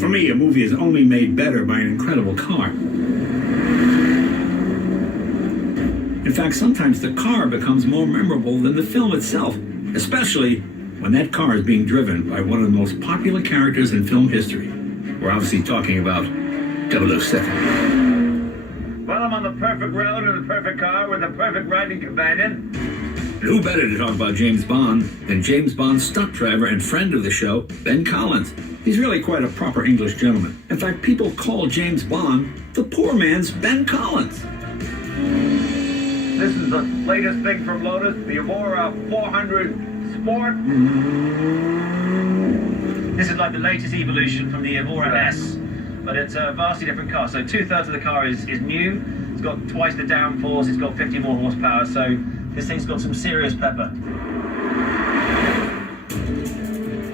For me, a movie is only made better by an incredible car. In fact, sometimes the car becomes more memorable than the film itself, especially when that car is being driven by one of the most popular characters in film history. We're obviously talking about 007. Well, I'm on the perfect road in the perfect car with the perfect riding companion. And who better to talk about James Bond than James Bond's stunt driver and friend of the show, Ben Collins. He's really quite a proper English gentleman. In fact, people call James Bond the poor man's Ben Collins. This is the latest thing from Lotus, the EVORA 400 Sport. This is like the latest evolution from the EVORA S, but it's a vastly different car. So 2/3 of the car is new. It's got twice the downforce. It's got 50 more horsepower. So this thing's got some serious pepper.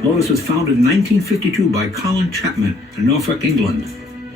Lotus was founded in 1952 by Colin Chapman in Norfolk, England.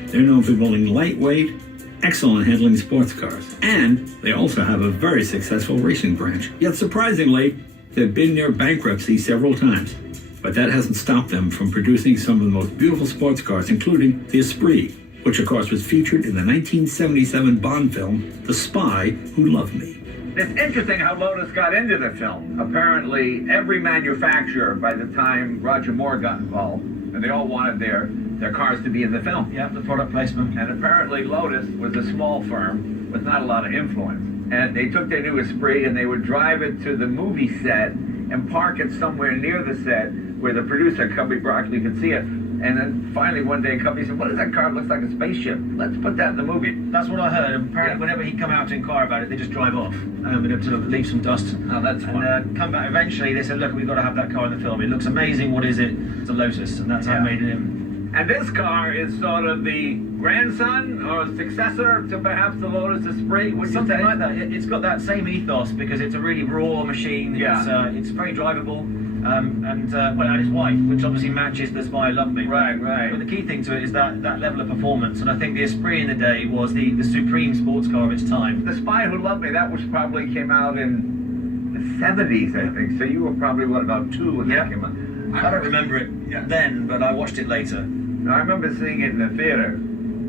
They're known for building lightweight, excellent handling sports cars, and they also have a very successful racing branch. Yet surprisingly, they've been near bankruptcy several times, but that hasn't stopped them from producing some of the most beautiful sports cars, including the Esprit, which of course was featured in the 1977 Bond film, The Spy Who Loved Me. It's interesting how Lotus got into the film. Apparently, every manufacturer, by the time Roger Moore got involved, and they all wanted their cars to be in the film. Yeah, the product placement. And apparently Lotus was a small firm with not a lot of influence. And they took their new Esprit and they would drive it to the movie set and park it somewhere near the set where the producer, Cubby Broccoli, could see it. And then finally one day Cubby said, what is that car? It looks like a spaceship. Let's put that in the movie. That's what I heard. Apparently, whenever he'd come out to inquire about it, they just drive off to leave some dust. Oh, that's fun. And come back. Eventually, they said, look, we've got to have that car in the film. It looks amazing. What is it? It's a Lotus. And that's how I made it in. And this car is sort of the grandson or successor to perhaps the Lotus Esprit, would you Something say? like that. It's got that same ethos because it's a really raw machine. Yeah. It's very drivable. And his wife, which obviously matches The Spy Who Loved Me. Right. But the key thing to it is that level of performance. And I think the Esprit in the day was the supreme sports car of its time. The Spy Who Loved Me, that was probably came out in the 70s, I think. So you were probably, what, about 2 when that came out? I don't remember it then, but I watched it later. I remember seeing it in the theater.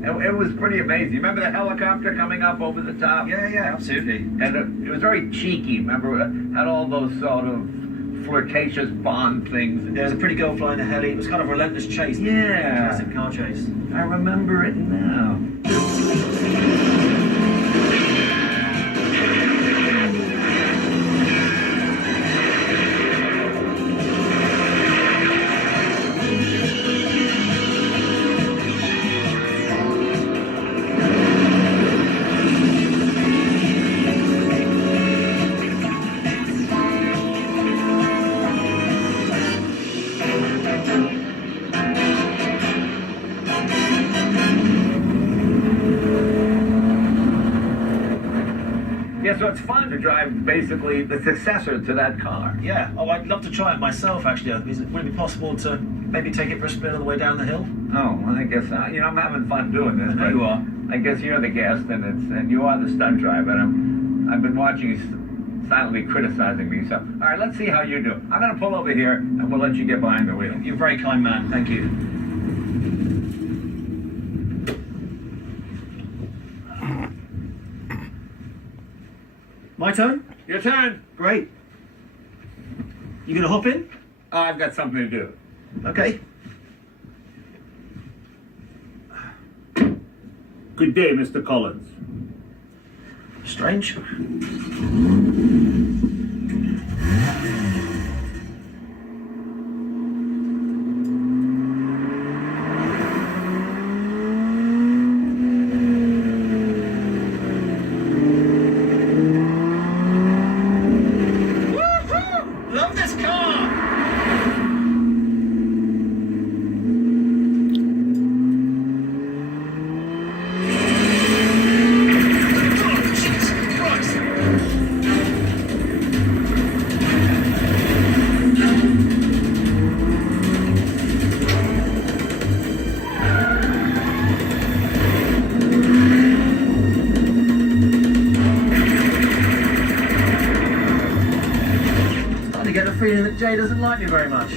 It was pretty amazing. You remember the helicopter coming up over the top? Yeah, absolutely. And it was very cheeky. Remember, it had all those sort of flirtatious Bond things. There was a pretty girl flying a heli. It was kind of a relentless chase. Yeah. Classic car chase. I remember it now. Yeah, so it's fun to drive basically the successor to that car. Yeah. Oh, I'd love to try it myself, actually. Would it be possible to maybe take it for a spin on the way down the hill? Oh, well, I guess, I'm having fun doing this. I know you are. I guess you're the guest, and you are the stunt driver. And I've been watching you silently criticizing me. So, all right, let's see how you do. I'm going to pull over here, and we'll let you get behind the wheel. You're a very kind man. Thank you. My turn? Your turn. Great. You gonna hop in? Oh, I've got something to do. Okay. Good day, Mr. Collins. Strange. Love this car! Jay doesn't like me very much.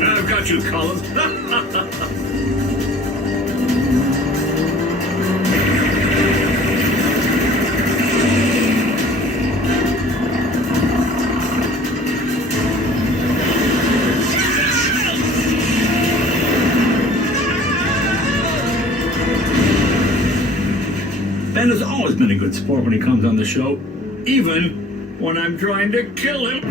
I've got you, Collins. Ben has always been a good sport when he comes on the show, even when I'm trying to kill him.